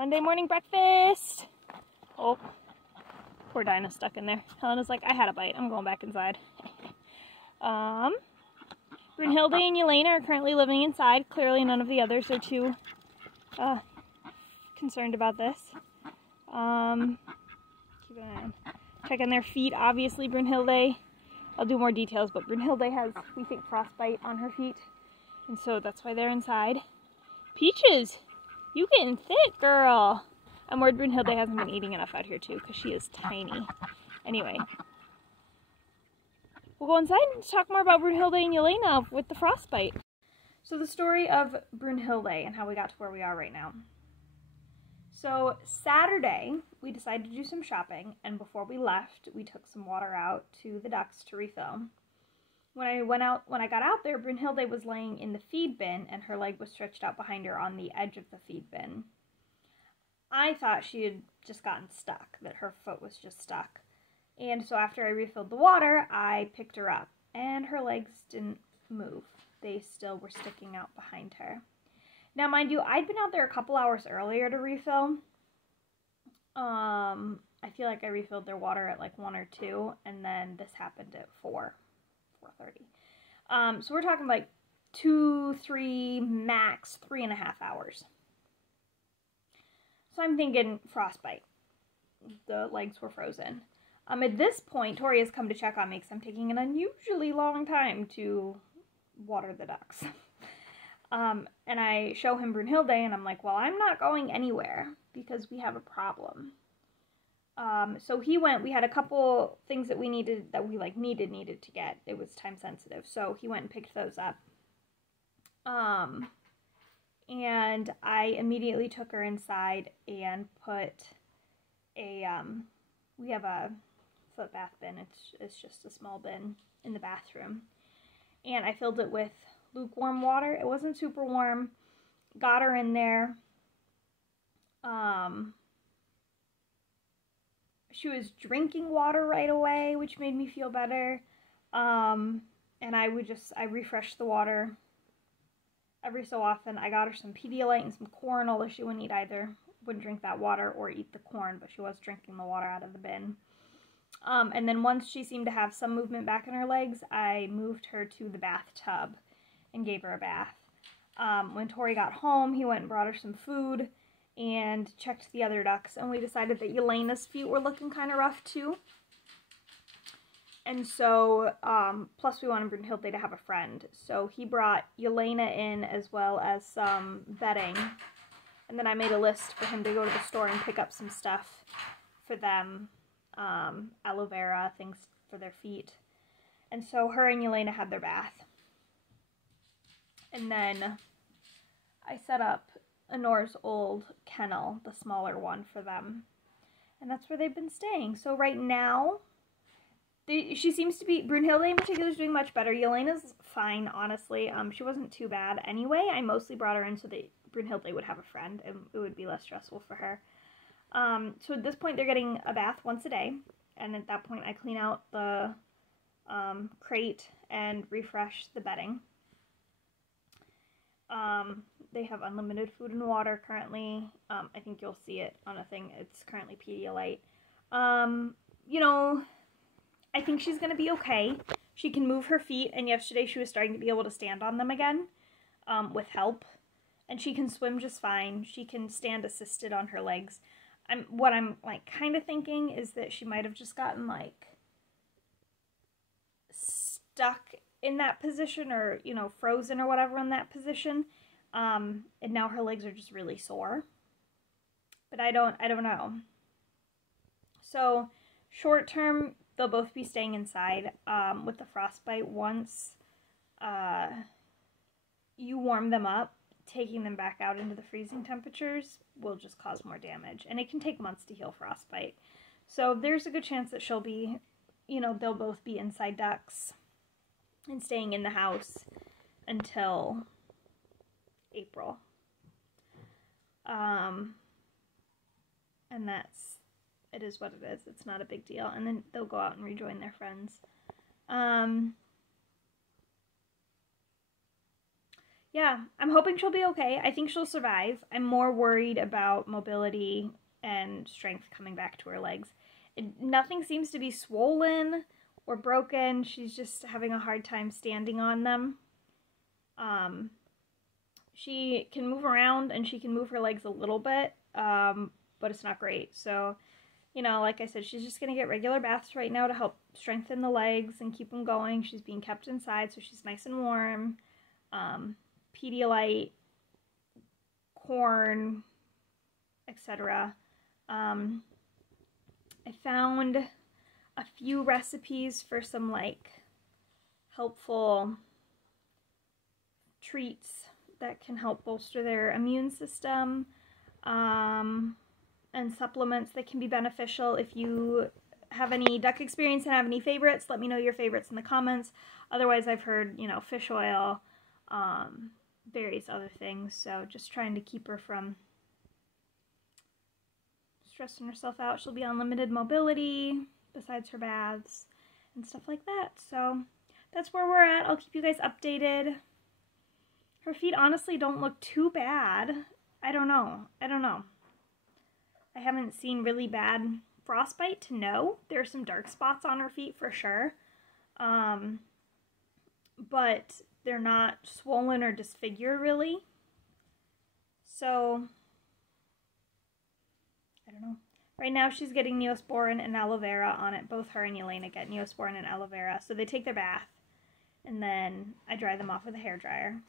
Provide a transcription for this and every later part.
Monday morning breakfast. Oh, poor Dinah's stuck in there. Helena's like, I had a bite. I'm going back inside. Brunhilde and Yelena are currently living inside. Clearly none of the others are too concerned about this. Keep an eye on. Checking their feet. Obviously Brunhilde, I'll do more details, but Brunhilde has, we think, frostbite on her feet. And so that's why they're inside. Peaches, you getting thick, girl. I'm worried Brunhilde hasn't been eating enough out here too, because she is tiny. Anyway, we'll go inside and talk more about Brunhilde and Yelena with the frostbite. So the story of Brunhilde and how we got to where we are right now. So Saturday, we decided to do some shopping, and before we left, we took some water out to the ducks to refill. When I got out there, Brunhilde was laying in the feed bin, and her leg was stretched out behind her on the edge of the feed bin. I thought she had just gotten stuck, that her foot was just stuck. And so after I refilled the water, I picked her up, and her legs didn't move. They still were sticking out behind her. Now, mind you, I'd been out there a couple hours earlier to refill. I feel like I refilled their water at like 1 or 2, and then this happened at 4:30. So we're talking like 2, 3, max 3.5 hours. So I'm thinking frostbite. The legs were frozen. At this point, Tori has come to check on me because I'm taking an unusually long time to water the ducks. And I show him Brunhilde, and I'm like, well, I'm not going anywhere because we have a problem. So he went, we had a couple things that we needed to get. It was time sensitive. So he went and picked those up. And I immediately took her inside and put a, we have a foot bath bin. It's just a small bin in the bathroom. And I filled it with lukewarm water. It wasn't super warm. Got her in there. She was drinking water right away, which made me feel better. And I refreshed the water every so often. I got her some Pedialyte and some corn, although she wouldn't drink that water or eat the corn, but she was drinking the water out of the bin. And then once she seemed to have some movement back in her legs, I moved her to the bathtub and gave her a bath. When Tori got home, he went and brought her some food and checked the other ducks, and we decided that Yelena's feet were looking kind of rough too. And so, plus we wanted Brunhilde to have a friend. So he brought Yelena in as well as some bedding. And then I made a list for him to go to the store and pick up some stuff for them. Aloe vera, things for their feet. And so her and Yelena had their bath. And then I set up Honor's old kennel, the smaller one, for them. And that's where they've been staying. So right now, she seems to be, Brunhilde in particular is doing much better. Yelena's fine, honestly. She wasn't too bad anyway. I mostly brought her in so that Brunhilde would have a friend and it would be less stressful for her. So at this point, they're getting a bath once a day. And at that point, I clean out the crate and refresh the bedding. They have unlimited food and water currently. I think you'll see it on a thing. It's currently Pedialyte. You know, I think she's going to be okay. She can move her feet, and yesterday she was starting to be able to stand on them again with help. And she can swim just fine. She can stand assisted on her legs. What I'm like kind of thinking is that she might have just gotten like stuck in that position, or, you know, frozen or whatever in that position. And now her legs are just really sore. But I don't know. So short term, they'll both be staying inside. With the frostbite, once you warm them up, taking them back out into the freezing temperatures will just cause more damage. And it can take months to heal frostbite. So there's a good chance that she'll be, you know, they'll both be inside ducks and staying in the house until April. And it is what it is. It's not a big deal. And then they'll go out and rejoin their friends. yeah, I'm hoping she'll be okay. I think she'll survive. I'm more worried about mobility and strength coming back to her legs. Nothing seems to be swollen or broken. She's just having a hard time standing on them. She can move around and she can move her legs a little bit, but it's not great. So, you know, like I said, she's just going to get regular baths right now to help strengthen the legs and keep them going. She's being kept inside, so she's nice and warm. Pedialyte, corn, etc. I found a few recipes for some like helpful treats that can help bolster their immune system, and supplements that can be beneficial. If you have any duck experience and have any favorites, let me know your favorites in the comments. Otherwise, I've heard, you know, fish oil, various other things. So just trying to keep her from stressing herself out. She'll be on limited mobility besides her baths and stuff like that. So that's where we're at. I'll keep you guys updated. Her feet honestly don't look too bad. I don't know. I haven't seen really bad frostbite to know. There are some dark spots on her feet for sure. But they're not swollen or disfigured really. So, I don't know. Right now she's getting Neosporin and aloe vera on it. Both her and Yelena get Neosporin and aloe vera. So they take their bath and then I dry them off with a hairdryer.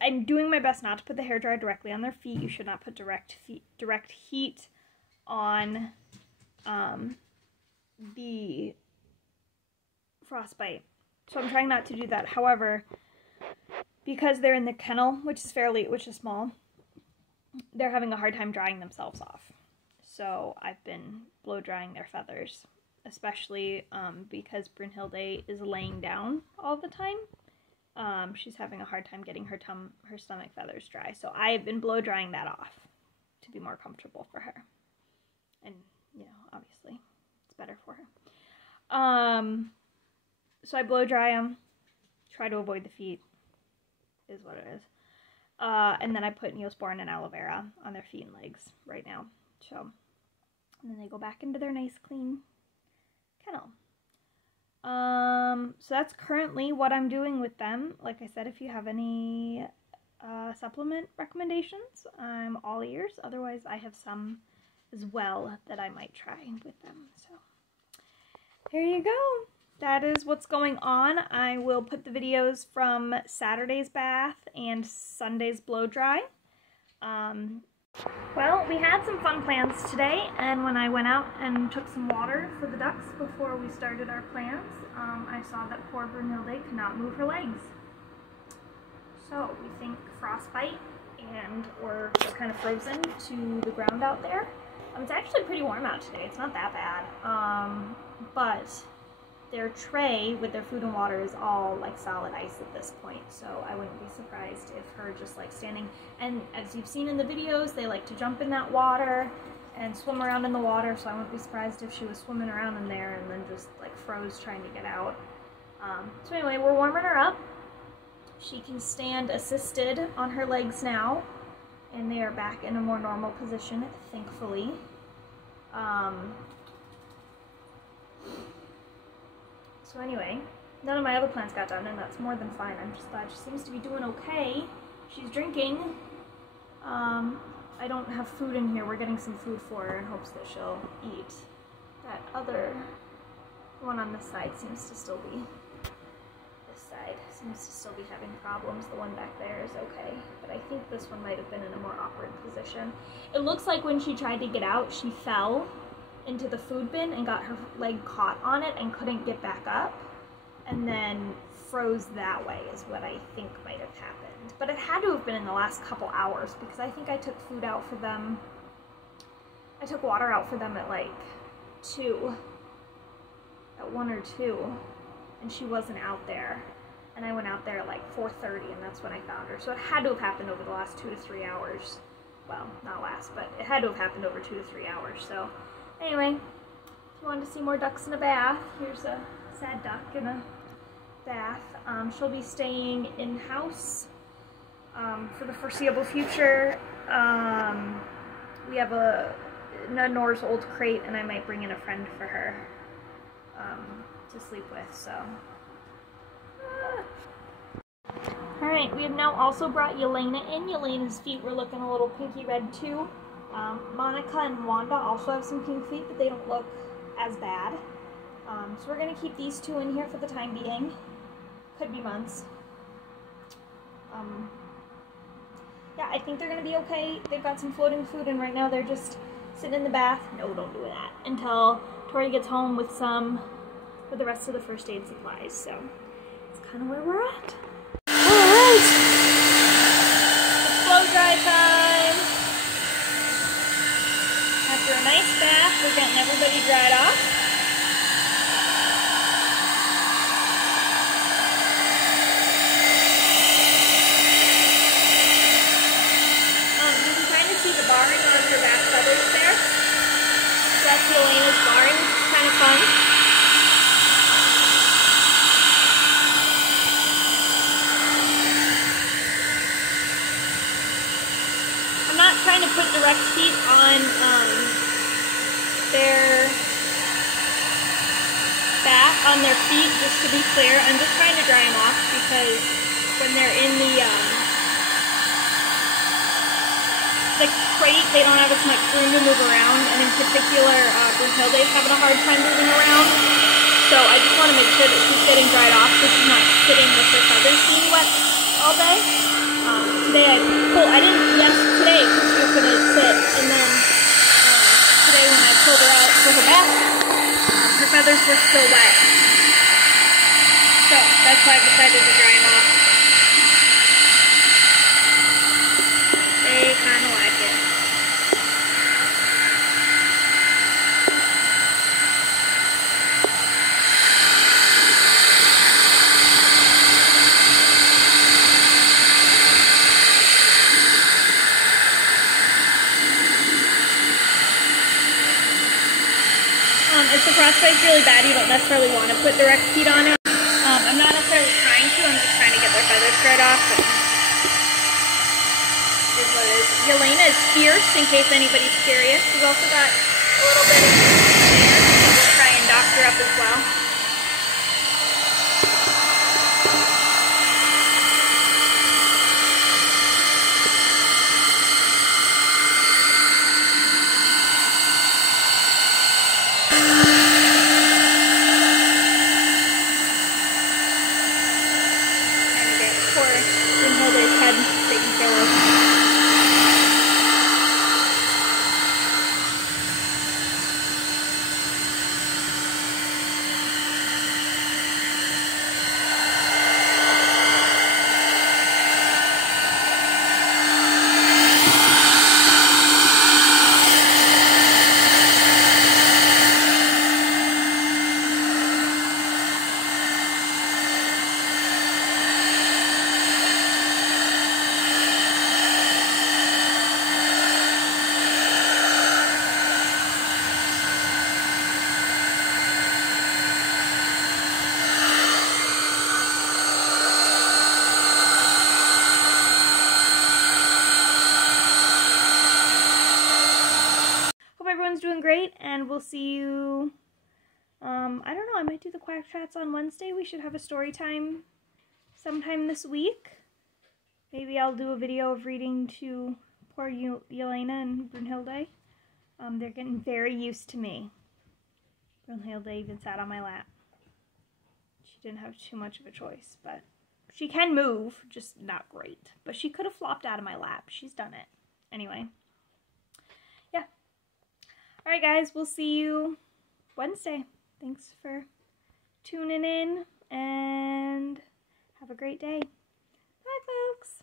I'm doing my best not to put the hairdryer directly on their feet. You should not put direct heat on the frostbite. So I'm trying not to do that. However, because they're in the kennel, which is small, they're having a hard time drying themselves off. So I've been blow drying their feathers, especially because Brunhilde is laying down all the time. She's having a hard time getting her stomach feathers dry. So I've been blow drying that off to be more comfortable for her. And, you know, obviously it's better for her. So I blow dry them, try to avoid the feet, is what it is. And then I put Neosporin and aloe vera on their feet and legs right now. So, and then they go back into their nice clean kennel. So that's currently what I'm doing with them. Like I said, if you have any supplement recommendations, I'm all ears. Otherwise, I have some as well that I might try with them. So there you go. That is what's going on. I will put the videos from Saturday's bath and Sunday's blow dry. Well, we had some fun plans today, and when I went out and took some water for the ducks before we started our plans, I saw that poor Brunhilde could not move her legs. So we think frostbite, and we're kind of frozen to the ground out there. It's actually pretty warm out today. It's not that bad, but their tray with their food and water is all like solid ice at this point, so I wouldn't be surprised if her just like standing, and as you've seen in the videos, they like to jump in that water and swim around in the water, so I wouldn't be surprised if she was swimming around in there and then just like froze trying to get out. So anyway, we're warming her up. She can stand assisted on her legs now, and they are back in a more normal position, thankfully. So anyway, none of my other plans got done, and that's more than fine. I'm just glad she seems to be doing okay. She's drinking. I don't have food in here. We're getting some food for her in hopes that she'll eat. That other one on this side seems to still be, having problems. The one back there is okay, but I think this one might have been in a more awkward position. It looks like when she tried to get out, she fell into the food bin and got her leg caught on it and couldn't get back up, and then froze that way is what I think might have happened. But it had to have been in the last couple hours, because I think I took food out for them. I took water out for them at like 1 or 2, and she wasn't out there. And I went out there at like 4:30, and that's when I found her. So it had to have happened over the last 2 to 3 hours. Well, not last, but it had to have happened over 2 to 3 hours. So anyway, if you wanted to see more ducks in a bath, here's a sad duck in a bath. She'll be staying in-house for the foreseeable future. We have a Nora's old crate, and I might bring in a friend for her to sleep with, so. Alright, we have now also brought Yelena in. Yelena's feet were looking a little pinky red too. Monica and Wanda also have some pink feet, but they don't look as bad. So we're going to keep these two in here for the time being. Could be months. Yeah, I think they're going to be okay. They've got some floating food, and right now they're just sitting in the bath. No, don't do that. Until Tori gets home with the rest of the first aid supplies. So it's kind of where we're at. Alright! It's blow dry time! After a nice bath, we're getting everybody dried off. You can kind of see the barring on her back feathers there. So that's Yelena's barring, which is kind of fun. I'm not trying to put direct heat on their feet, just to be clear. I'm just trying to dry them off because when they're in the crate, they don't have as much room to move around, and in particular, Bruno Hilde is having a hard time moving around. So I just want to make sure that she's getting dried off so she's not sitting with her feathers being wet all day. Today today because she was going to sit, and then today when I pulled her out for her bath, her feathers were still wet. So that's why I decided to dry them off. They kind of like it. If the frostbite's really bad, you don't necessarily want to put direct heat on it. I'm not necessarily trying to, I'm just trying to get their feathers dried off. But it is what it is. Yelena is fierce, in case anybody's curious. She's also got a little bit of hair. We'll try and doctor up as well. Everyone's doing great, and we'll see you, I don't know, I might do the Quack Chats on Wednesday. We should have a story time sometime this week. Maybe I'll do a video of reading to poor Yelena and Brunhilde. They're getting very used to me. Brunhilde even sat on my lap. She didn't have too much of a choice, but she can move, just not great. But she could have flopped out of my lap. She's done it. Anyway. Yeah. Alright guys, we'll see you Wednesday. Thanks for tuning in, and have a great day. Bye folks!